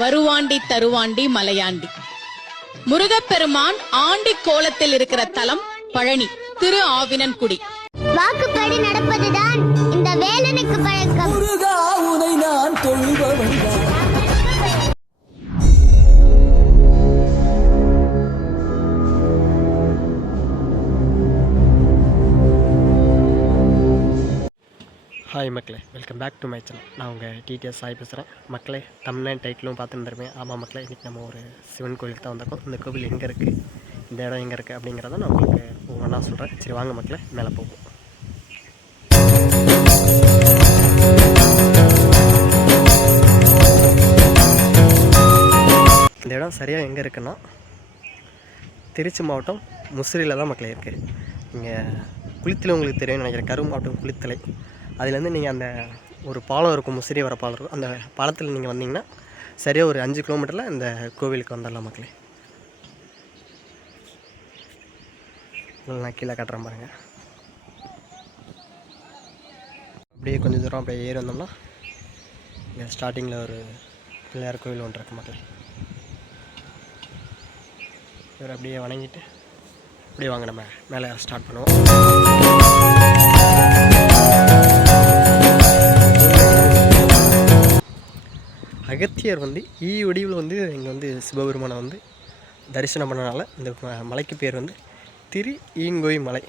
வருவாண்டி தருவாண்டி மலையாண்டி. முருகப்பெருமான் ஆண்டி கோலத்தில் இருக்கிற தலம் பழனி திரு ஆவினன்குடி. வாக்குப்படி நடப்பதுதான் இந்த வேலனுக்கு பழக்கம். முருகா உனை நான் தொழுபவன். ஹாய் மக்களே, welcome back to my channel. நான் உங்கள் டிடிஎஸ் சாய் பேசுகிறேன். மக்களே, தமிழ்நாடு டைட்டிலும் பார்த்துருந்துருமே. ஆமாம் மக்களே, இன்றைக்கி நம்ம ஒரு சிவன் கோயிலுக்கு தான் வந்திருக்கோம். இந்த கோவில் எங்கே இருக்குது, இந்த இடம் எங்கே இருக்குது அப்படிங்கிறத நான் உங்களுக்கு ஒவ்வொன்றா சொல்கிறேன். சரி வாங்க மக்களே, மேலே போவோம். இந்த இடம் சரியாக எங்கே இருக்குன்னா திருச்சி மாவட்டம் முசிறியில் தான் மக்களே இருக்குது. இங்கே குளித்தலை உங்களுக்கு தெரியும்னு நினைக்கிறேன். கரூர் மாவட்டம் குளித்தலை. அதுலேருந்து நீங்கள் அந்த ஒரு பாலம் இருக்கும், முசிறி வர பாலம் இருக்கும். அந்த பாலத்தில் நீங்கள் வந்தீங்கன்னா சரியாக ஒரு 5 கிலோமீட்டரில் இந்த கோவிலுக்கு வந்துடலாம் மக்களே. நான் கீழே காட்டுறேன் பாருங்கள். அப்படியே கொஞ்சம் தூரம் அப்படியே ஏறி வந்தோம்னா இங்கே ஸ்டார்டிங்கில் ஒரு பிள்ளையார் கோவில் ஒன்று இருக்குது மக்களே. இவர் அப்படியே வணங்கிட்டு அப்படியே வாங்க நம்ம மேலே ஸ்டார்ட் பண்ணுவோம். அகத்தியர் வந்து வடிவில் வந்து இங்கே வந்து சிவபெருமானை வந்து தரிசனம் பண்ணனால இந்த மலைக்கு பேர் வந்து திரு ஈங்கோய் மலை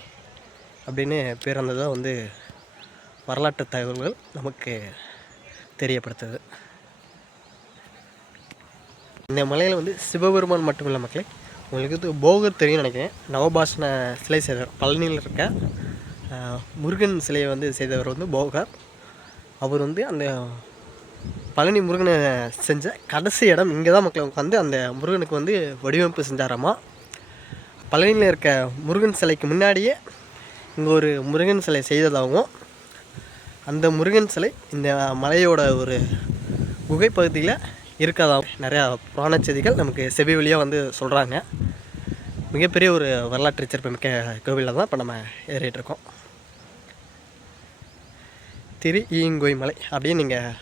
அப்படின்னு பேர் வந்ததாக வந்து வரலாற்று தகவல்கள் நமக்கு தெரியப்படுத்துது. இந்த மலையில் வந்து சிவபெருமான் மட்டும் இல்லை மக்களே, உங்களுக்கு வந்து போகர் தெரியும்னு நினைக்கிறேன். நவபாஷண சிலை செய்தவர், பழனியில் இருக்க முருகன் சிலையை வந்து செய்தவர் வந்து போகர். அவர் வந்து அந்த பழனி முருகனை செஞ்ச கடைசி இடம் இங்கே தான் மக்கள் உட்காந்து அந்த முருகனுக்கு வந்து வடிவமைப்பு செஞ்சாராமா. பழனியில் இருக்க முருகன் சிலைக்கு முன்னாடியே இங்கே ஒரு முருகன் சிலை செய்ததாகவும், அந்த முருகன் சிலை இந்த மலையோட ஒரு குகை பகுதியில் இருக்கிறதாகவும் நிறையா புராண செய்திகள் நமக்கு செவி வழியாக வந்து சொல்கிறாங்க. மிகப்பெரிய ஒரு வரலாற்று சிறப்பு மிக்க கோவிலில் தான் இப்போ நம்ம ஏறிட்டுருக்கோம். திரு ஈங்கோய் மலை அப்படின்னு நீங்கள்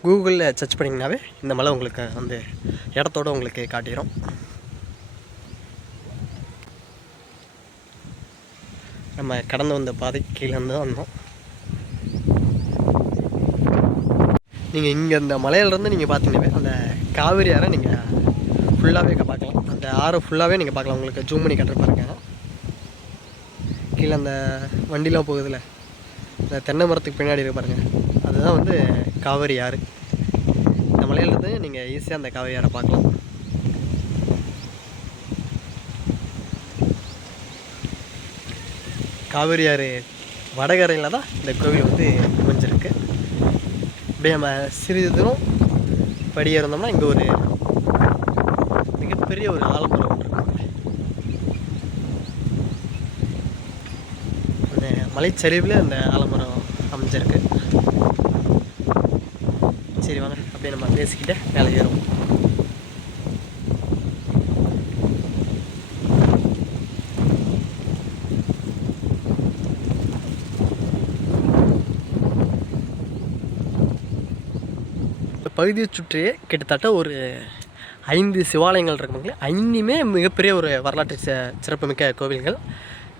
கூகுளில் சர்ச் பண்ணிங்கனாவே இந்த மலை உங்களுக்கு வந்து இடத்தோடு உங்களுக்கு காட்டிடும். நம்ம கடந்து வந்த பாதை கீழேருந்து தான் வந்தோம். நீங்கள் இங்கே இந்த மலையிலேருந்து நீங்கள் பார்த்தீங்கன்னாவே அந்த காவிரி ஆறை நீங்கள் ஃபுல்லாகவே பார்க்கலாம். அந்த ஆறை ஃபுல்லாகவே நீங்கள் பார்க்கலாம். உங்களுக்கு ஜூம் பண்ணி கட்டுற பாருங்க. கீழே அந்த வண்டிலாம் போகுதுல்ல, இந்த தென்னை மரத்துக்கு பின்னாடி இருக்க பாருங்கள், அதுதான் வந்து காவிரி ஆறு. இந்த மலையிலேருந்து நீங்கள் ஈஸியாக அந்த காவிரி ஆறை பார்க்கலாம். காவிரி ஆறு வடகரையில் தான் இந்த கோவில் வந்து அமைஞ்சிருக்கு. அப்படியே நம்ம சிறிது தூரம் படியே இருந்தோம்னா இங்கே ஒரு மிகப்பெரிய ஒரு ஆலமரம் ஒன்று இருக்கு. அந்த மலைச்சரிவில் அந்த ஆலமரம் அமைஞ்சிருக்கு. சரி வாங்க அப்படியே நம்ம பேசிக்கிட்டே மேலே ஏறுவோம். பகுதியை சுற்றியே கிட்டத்தட்ட ஒரு 5 சிவாலயங்கள் இருக்குங்களே. 5மே மிகப்பெரிய ஒரு வரலாற்று சிறப்புமிக்க கோவில்கள்.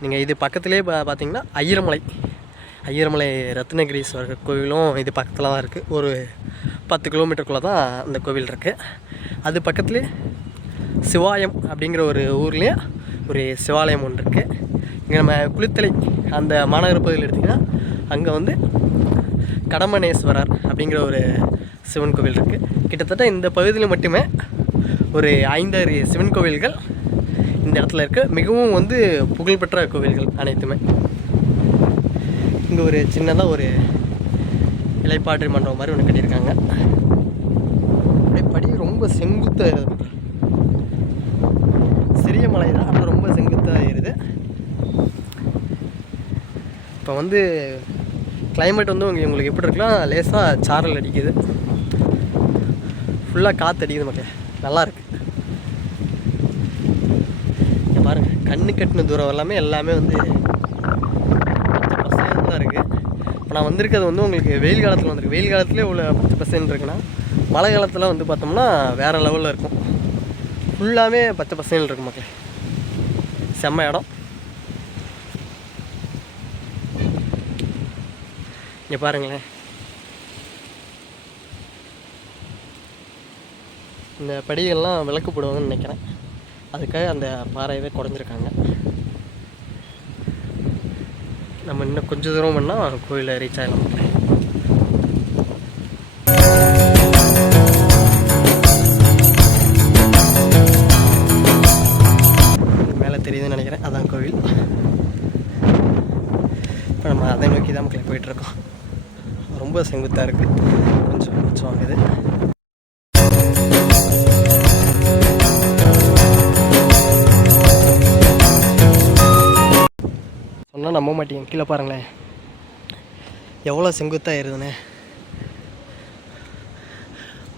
நீங்கள் இது பக்கத்துலேயே பார்த்தீங்கன்னா ஐயரமலை ரத்னகிரீஸ்வரர் கோவிலும் இது பக்கத்தில் தான் இருக்குது. ஒரு 10 கிலோமீட்டருக்குள்ளே தான் அந்த கோவில் இருக்குது. அது பக்கத்துலேயே சிவாயம் அப்படிங்கிற ஒரு ஊர்லேயே ஒரு சிவாலயம் ஒன்று இருக்குது. இங்கே நம்ம குளித்தலை அந்த மாநகர பகுதியில் எடுத்திங்கன்னா அங்கே வந்து கடம்பனேஸ்வரர் அப்படிங்கிற ஒரு சிவன் கோவில் இருக்குது. கிட்டத்தட்ட இந்த பகுதியில் மட்டுமே ஒரு 5-6 சிவன் கோவில்கள் இந்த இடத்துல இருக்குது. மிகவும் வந்து புகழ்பெற்ற கோவில்கள் அனைத்துமே. இங்கே ஒரு சின்னதாக ஒரு இலைப்பாற்றி மண்டபம் மாதிரி ஒன்று கட்டியிருக்காங்க. படி ரொம்ப செங்குத்தாக ஏறுது. சிறிய மலை தான், ஆனால் ரொம்ப செங்குத்தாக ஏறுது. இப்போ வந்து கிளைமேட் வந்து உங்களுக்கு எப்படி இருக்கலாம், லேசாக சாரல் அடிக்குது, ஃபுல்லாக காற்று அடிக்குது மக்களே, நல்லாயிருக்கு. இங்கே பாருங்கள், கண்ணு கட்டின தூரம் எல்லாமே வந்து பசங்க தான் இருக்குது. இப்போ நான் வந்திருக்கிறது வந்து உங்களுக்கு வெயில் காலத்தில் வந்திருக்கு. வெயில் காலத்துலேயே இவ்வளோ 10% இருக்குன்னா மழை காலத்தில் வந்து பார்த்தோம்னா வேறு லெவலில் இருக்கும். ஃபுல்லாகவே பச்சை பசேல்னு இருக்கும் மக்களே. செம்ம இடம். இங்கே பாருங்களேன், இந்த படிகள்லாம் விளக்கு போடுவாங்கன்னு நினைக்கிறேன். அதுக்காக அந்த பாறையவே குறைஞ்சிருக்காங்க. நம்ம இன்னும் கொஞ்சம் தூரம் பண்ணால் கோயிலை ரீச் ஆகலாம் மக்களே. மேலே தெரியுதுன்னு நினைக்கிறேன், அதான் கோவில். இப்போ நம்ம அதை நோக்கி தான் மக்களே போயிட்டுருக்கோம். ரொம்ப செங்குத்தாக இருக்குது, கொஞ்சம் மிச்சம் வாங்குது. சொன்னால் நம்ப மாட்டீங்க, கீழே பாருங்களேன் எவ்வளோ செங்குத்தாக ஏறுதுண்ணே.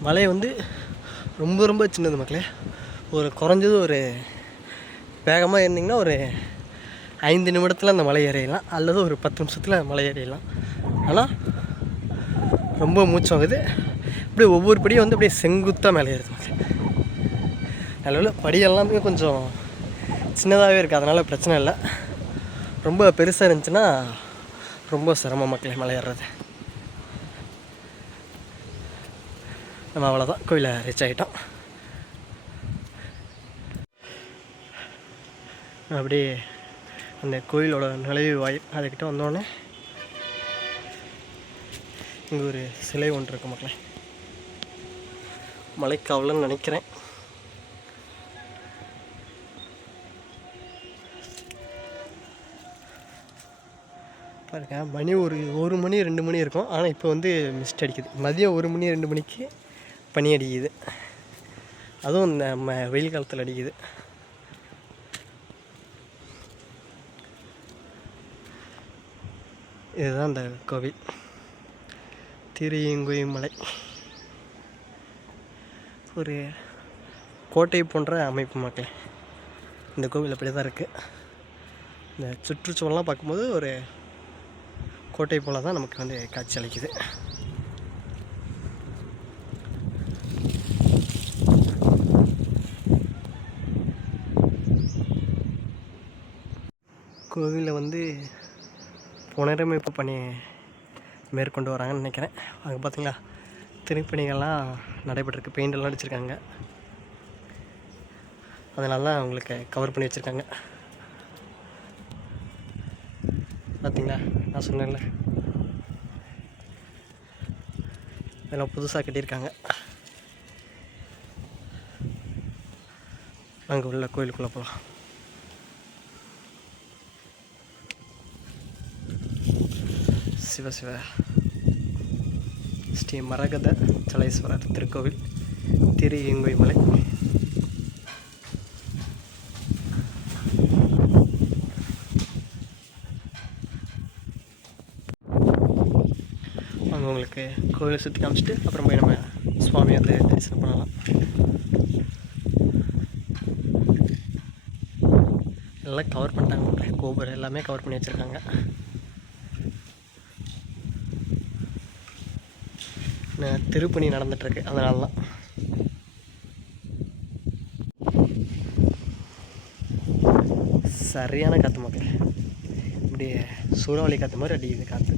மலை வந்து ரொம்ப ரொம்ப சின்னது மக்களே. ஒரு குறைஞ்சது ஒரு வேகமாக இருந்தீங்கன்னா ஒரு 5 நிமிடத்தில் அந்த மலை ஏறிடலாம், அல்லது ஒரு 10 நிமிஷத்தில் மலை ஏறிடலாம். ஆனால் ரொம்ப மூச்சு வாங்குது. அப்படியே ஒவ்வொரு படியும் வந்து அப்படியே செங்குத்தாக மேலே ஏறுது மக்களே. நல்ல படி எல்லாமே கொஞ்சம் சின்னதாகவே இருக்குது, அதனால் பிரச்சனை இல்லை. ரொம்ப பெருசாக இருந்துச்சுன்னா ரொம்ப சிரமம் மக்களே மலை ஏறுறது. நம்ம அவ்வளோதான், கோயிலை ரீச் ஆகிட்டோம். அப்படியே அந்த கோயிலோட நுழைவு வாயில் அதுக்கிட்ட வந்தோடனே இங்கே ஒரு சிலை ஒன்று இருக்குது மக்களே. மலைக்காவலன்னு நினைக்கிறேன். பாருங்க, மணி ஒரு மணி 2 மணி இருக்கும். ஆனால் இப்போ வந்து மிஸ்ட் அடிக்குது. மதியம் 1 மணி 2 மணிக்கு பனி அடிக்குது. அதுவும் நம்ம வெயில் காலத்தில் அடிக்குது. இதுதான் அந்த கோவில், திருயங்குய் மலை. ஒரு கோட்டை போன்ற அமைப்பு மக்களே. இந்த கோவில் அப்படி தான் இருக்குது. இந்த சுற்றுச்சூழலாம் பார்க்கும்போது ஒரு கோட்டை போல தான் நமக்கு வந்து காட்சி அளிக்குது. கோவிலில் வந்து புனரமைப்பு பணி மேற்கொண்டு வராங்கன்னு நினைக்கிறேன். அங்கே பார்த்தீங்களா திருப்பணிகள்லாம் நடைபெற்றிருக்கு, பெயிண்டெல்லாம் அடிச்சிருக்காங்க. அதனால தான் அவங்களுக்கு கவர் பண்ணி வச்சுருக்காங்க. பார்த்தீங்களா, நான் சொன்னேன்ல இதெல்லாம் புதுசாக கட்டியிருக்காங்க. அங்கே உள்ள கோயிலுக்குள்ளே போகலாம். சிவசிவ ஸ்ரீ மரகத சலேஸ்வரர் திருக்கோவில், திருயங்குய் மலை. அங்கே உங்களுக்கு கோவிலை சுற்றி காமிச்சிட்டு அப்புறம் போய் நம்ம சுவாமி வந்து தரிசனம் பண்ணலாம். எல்லாம் கவர் பண்ணிட்டாங்க, கோபுரம் எல்லாமே கவர் பண்ணி வச்சுருக்காங்க. திருப்பணி நடந்துகிட்ருக்கு, அதனால தான். சரியான காற்று மக்கள், இப்படி சூறாவளி காற்று மாதிரி அடிக்குது காற்று.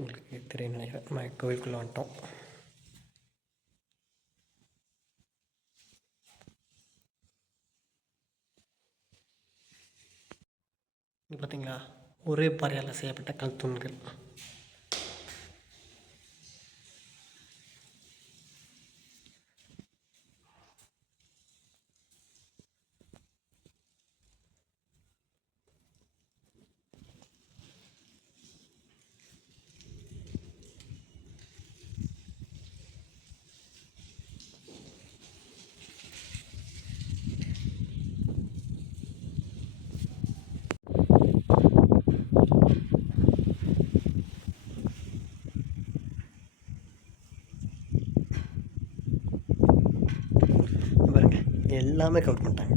உங்களுக்கு தெரியும் நினைக்கிறேன், நம்ம கோவிலுக்குள்ளே வந்துட்டோம். பார்த்தீங்களா, ஒரே பாறையால் செய்யப்பட்ட கல் தூண்கள். எல்லாமே கவர் பண்ணிட்டாங்க.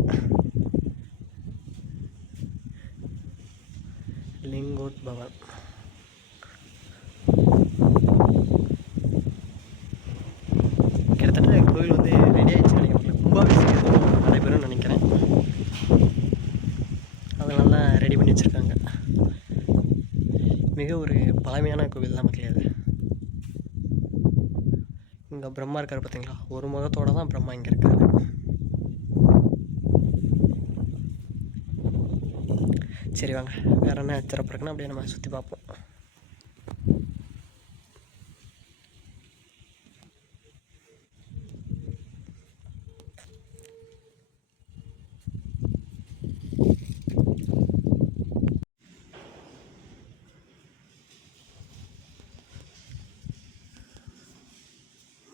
லிங்கோத் பவன் கிட்டத்தட்ட கோவில் வந்து ரெடி ஆகிடுச்சு நினைக்கிறேன். கும்பாபிஷேகம் நடைபெறும்னு நினைக்கிறேன். அதெல்லாம் ரெடி பண்ணி வச்சுருக்காங்க. மிக ஒரு பழமையான கோவில் தான் மக்களே அது. இங்கே பிரம்மா இருக்கார் பார்த்தீங்களா, ஒரு முகத்தோடு தான் பிரம்மா இங்கே இருக்கார். சரி வாங்க, வேறு என்ன சிறப்பு இருக்குன்னா அப்படியே நம்ம சுற்றி பார்ப்போம்.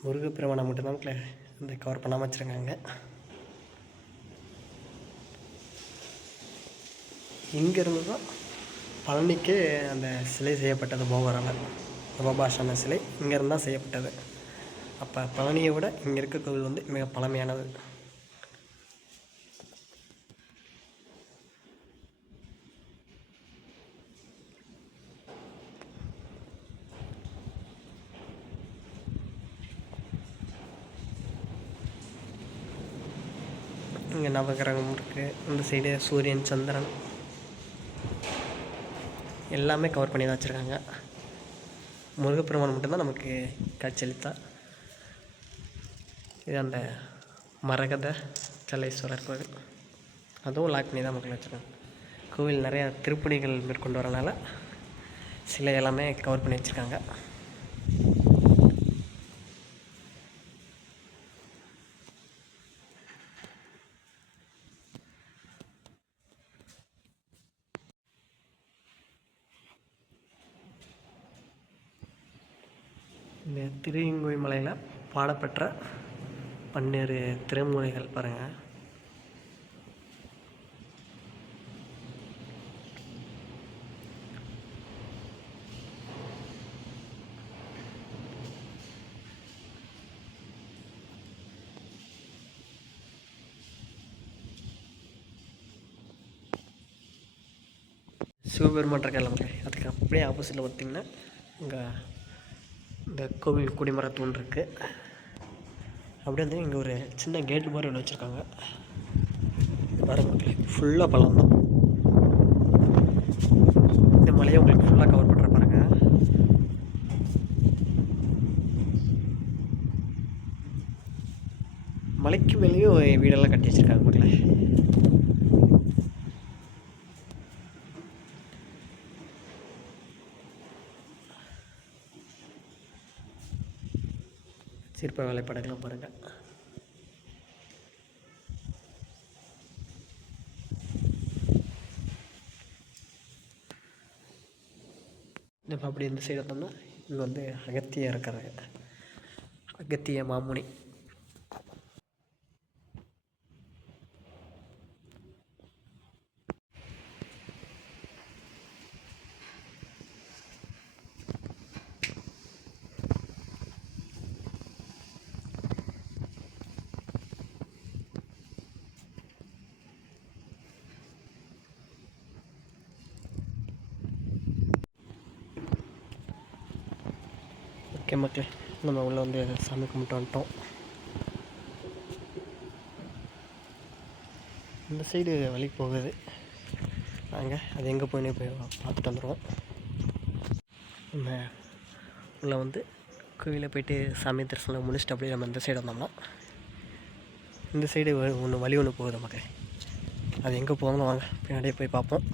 முருகப்பெருமானை மட்டும்தான் இந்த கவர் பண்ணாமல் வச்சுருக்காங்க. இங்கேருந்து தான் பழனிக்கு அந்த சிலை செய்யப்பட்டது. போகரால் பாபாஷான சிலை இங்கேருந்து தான் செய்யப்பட்டது. அப்போ பழனியை விட இங்கே இருக்க கோவில் வந்து மிக பழமையானது. இங்கே நவகிரகம் இருக்குது. இந்த சைடு சூரியன், சந்திரன் எல்லாமே கவர் பண்ணி தான் வச்சுருக்காங்க. முருகப்பெருமான் மட்டும்தான் நமக்கு காட்சியளித்தார். இது அந்த மரகத கலேஸ்வரர் கோவில், அதுவும் லாக் பண்ணி தான் மக்கள் வச்சுருக்காங்க. கோவில் நிறையா திருப்பணிகள் மேற்கொண்டு வரனால சிலை எல்லாமே கவர் பண்ணி வச்சுருக்காங்க. இந்த திருவெங்கோய் மலையில் பாடப்பெற்ற பன்னிரு திருமுறைகள் பாருங்கள். சிவபெருமான் இருக்கார் மக்களே, அதுக்கு அப்படியே ஆப்போசிட்டில் பார்த்திங்கன்னா இங்கே இந்த கோவில் கொடிமரத்தூண் இருக்குது. அப்படியே வந்து இங்கே ஒரு சின்ன கேட்டு மாதிரி ஒன்று வச்சுருக்காங்க. பாருங்க மக்களே, ஃபுல்லாக பள்ளம் தான். இந்த மலையை உங்களுக்கு ஃபுல்லாக கவர் பண்ணுற பாருங்க. மலைக்கு மேலேயும் வீடெல்லாம் கட்டி வச்சுருக்காங்க மக்களே. சிற்ப வேலைப்பாடுகள்லாம் பாருங்கள். நம்ம அப்படி இந்த சைடு வந்தோம்னா இங்கே வந்து அகத்திய இருக்கிறாங்க. அகத்திய மாமுனி. ஓகே மக்களே, நம்ம உள்ளே வந்து சாமி கும்பிட்டு வந்துட்டோம். இந்த சைடு வழி போகுது. நாங்கள் அது எங்கே போய் பார்த்துட்டு வந்துடுவோம். நம்ம உள்ளே வந்து கோவிலில் போய்ட்டு சாமி தரிசனம் முடிச்சுட்டு அப்படியே நம்ம இந்த சைடு வந்தோம்னா இந்த சைடு வழி ஒன்று போகுது மக்களே. அது எங்கே போகணும் வாங்க பின்னாடியே போய் பார்ப்போம்.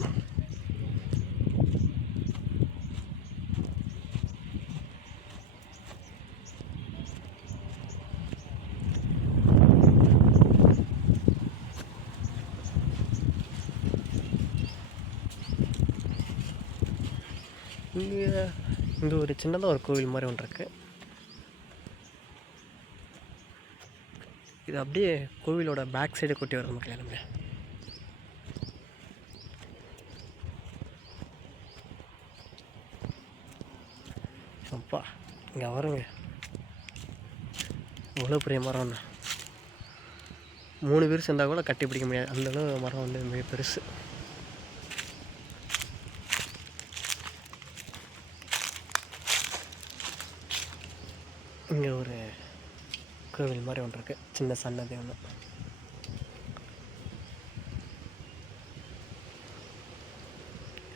இங்கே ஒரு சின்னதாக ஒரு கோவில் மாதிரி ஒன்று இருக்குது. இது அப்படியே கோவிலோட பேக் சைடு கொட்டி வர மக்களே. நம்ம அப்பா இங்கே வருங்க, இவ்வளோ பெரிய மரம். 3 பேர் சேர்ந்தால் கூட கட்டி பிடிக்க முடியாது, அந்தளவு மரம் வந்து மிக பெருசு. இங்கே ஒரு கோவில் மாதிரி ஒன்று இருக்குது, சின்ன சன்னதி ஒன்று.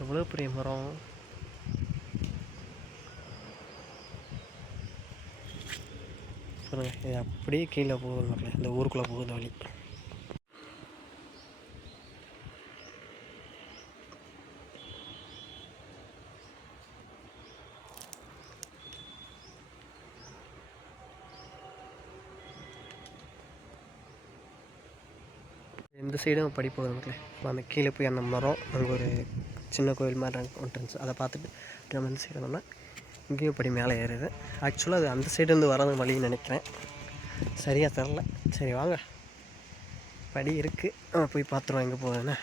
எவ்வளோ பெரிய மரம். சொல்லுங்கள், இது அப்படியே கீழே போகுது மக்களே, இந்த ஊருக்குள்ளே போகுது வழி. இந்த சைடும் படி போகுது மக்களே. அந்த கீழே போய் அந்த மரம், அங்கே ஒரு சின்ன கோவில் மாதிரி ஒன்று இருந்துச்சு, அதை பார்த்துட்டு நம்ம இந்த சைடு வந்தோம்னா இங்கேயும் படி மேலே ஏறுது. ஆக்சுவலாக அது அந்த சைடுலேருந்து வராத வழின்னு நினைக்கிறேன், சரியாக தெரில. சரி வாங்க, படி இருக்குது, போய் பார்த்துருவோம் எங்கே போகுதுன்னு.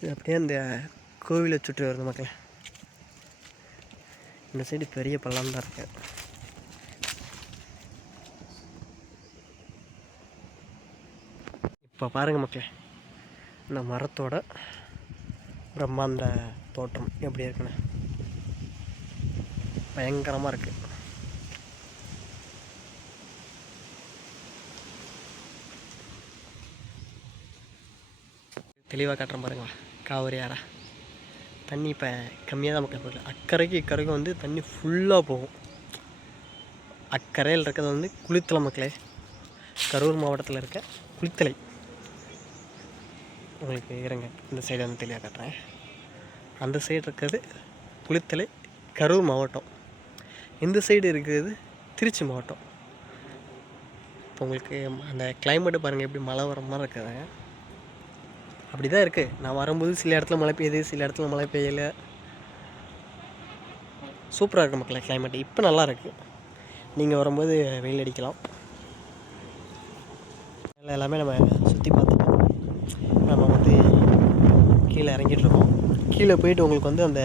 இது அப்படியே அந்த கோவிலை சுற்றி வருது மக்களே. இந்த சைடு பெரிய பள்ளம் தான் இருக்கு. இப்போ பாருங்கள் மக்களே, இந்த மரத்தோட பிரம்மாண்ட தோட்டம் எப்படி இருக்குன்னு பயங்கரமாக இருக்குது. தெளிவாக காட்டுறேன் பாருங்களா, காவிரி ஆறா தண்ணி இப்போ கம்மியாக தான் மக்கள் போகல. அக்கறைக்கு இக்கரைக்கும் வந்து தண்ணி ஃபுல்லாக போகும். அக்கறையில் இருக்கிறது வந்து குளித்தலை மக்களே, கரூர் மாவட்டத்தில் இருக்க குளித்தலை. உங்களுக்கு இருங்க, இந்த சைடு வந்து தெளிவாக காட்டுறேன். அந்த சைடு இருக்கிறது குளித்தலை, கரூர் மாவட்டம். இந்த சைடு இருக்கிறது திருச்சி மாவட்டம். இப்போ உங்களுக்கு அந்த கிளைமேட்டு பாருங்கள், எப்படி மழை வர மாதிரி இருக்குதுங்க. அப்படி தான் இருக்குது. நான் வரும்போது சில இடத்துல மழை பெய்யுது, சில இடத்துல மழை பெய்யலை. சூப்பராக இருக்குது மக்களே கிளைமேட்டு. இப்போ நல்லா இருக்குது. நீங்கள் வரும்போது வெயில் அடிக்கலாம். எல்லாமே நம்ம சுற்றி பார்த்துட்டோம். நம்ம வந்து கீழே இறங்கிட்டுருக்கோம். கீழே போயிட்டு உங்களுக்கு வந்து அந்த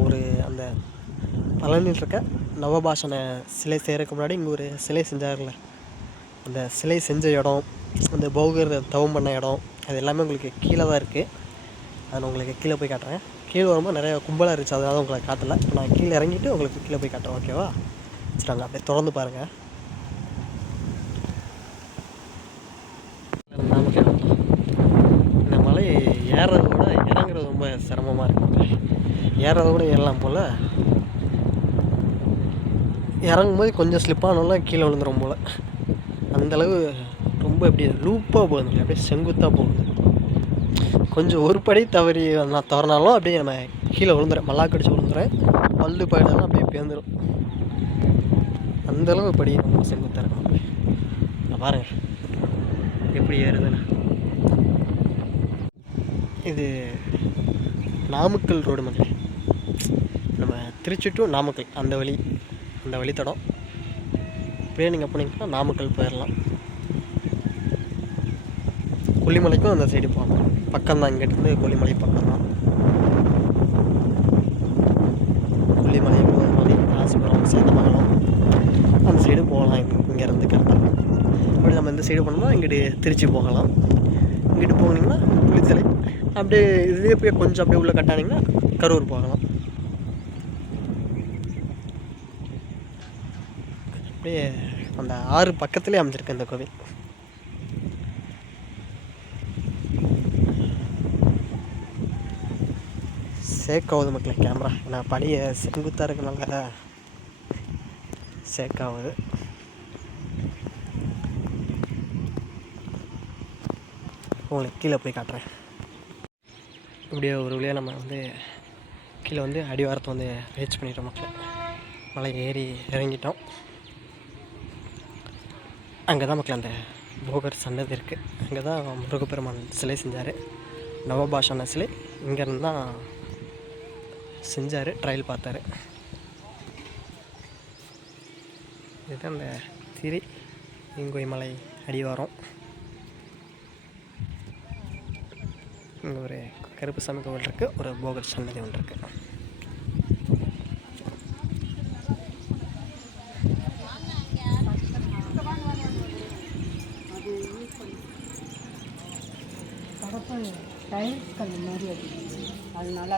ஒரு அந்த பழனியில் இருக்க நவபாஷண சிலை செய்கிறதுக்கு முன்னாடி இங்கே ஒரு சிலை செஞ்சார்ல, அந்த சிலை செஞ்ச இடம், அந்த போகர் தவம் பண்ண இடம், அது எல்லாமே உங்களுக்கு கீழே தான் இருக்குது. அதை நான் உங்களுக்கு கீழே போய் காட்டுறேன். கீழே வரும்போது நிறைய கும்பலாக இருந்துச்சு, அதனால உங்களை காட்டலை. நான் கீழே இறங்கிட்டு உங்களுக்கு கீழே போய் காட்டுறேன், ஓகேவா? வச்சுட்டாங்க, அப்படியே தொடர்ந்து பாருங்கள். இந்த மலை ஏறதை விட இறங்குறது ரொம்ப சிரமமாக இருக்குது. ஏறதை விட ஏறலாம் போல், இறங்கும்போது கொஞ்சம் ஸ்லிப்பானாலும் கீழே விழுந்துடும் போல். அந்தளவு ரொம்ப எப்படி லூப்பாக போகுது, அப்படியே செங்குத்தாக போகுது. கொஞ்சம் ஒரு படி நான் தவறினாலும் அப்படியே நம்ம கீழே விழுந்துறேன், மல்லாக்கு அடிச்சு விழுந்துறேன். பல்லு பயிடலாம் அப்படியே பேர்ந்துடும். அந்தளவு படி ரொம்ப செங்குத்தாக இருக்கும். நான் பாருங்கள் எப்படி ஏறுதுன்னு. இது நாமக்கல் ரோடு மக்களே. நம்ம திருச்சி டு நாமக்கல் அந்த வழித்தடம். அப்படியே நீங்கள் போனீங்கன்னா நாமக்கல் போயிடலாம். கொல்லிமலைக்கும் அந்த சைடு போகலாம், பக்கம்தான். இங்கிட்டிருந்து கொல்லிமலை பக்கம்தான். கொல்லிமலை, போதமலை, ராசிபுரம், சேந்தமங்கலம் அந்த சைடு போகலாம். இங்கேருந்து கரெக்டாக அப்படி நம்ம இந்த சைடு போனோம்னா இங்கிட்டு திருச்சி போகலாம். இங்கிட்டு போனீங்கன்னா குளித்தலை, அப்படியே இதுலேயே போய் கொஞ்சம் அப்படியே உள்ளே கட்டானிங்கன்னா கரூர் போகலாம். அப்படியே அந்த ஆறு பக்கத்துலேயே அமைஞ்சிருக்கு இந்த கோவில். சேக்காகுது மக்களே கேமரா, நான் படியை செங்குத்தாக இருக்கனால சேக்காகுது. உங்களுக்கு கீழே போய் காட்டுறேன். இப்படியே ஒரு வழியாக நம்ம வந்து கீழே வந்து அடிவாரத்தை வந்து ரீச் பண்ணிட்டோம் மக்களே. மலை ஏறி இறங்கிட்டோம். அங்கே தான் மக்கள் அந்த போகர் சன்னதி இருக்குது. அங்கே தான் முருகப்பெருமான் சிலை செஞ்சார். நவபாஷண சிலை இங்கேருந்து தான் செஞ்சார், ட்ரையல் பார்த்தாரு. இதுதான் அந்த திரி இங்கோய் மலை அடிவாரம். இங்கே ஒரு கருப்புசாமி கோவில் இருக்குது, ஒரு போகர் சன்னதி ஒன்று இருக்குது. டைல்ஸ் கல் மாதிரி அது நல்லா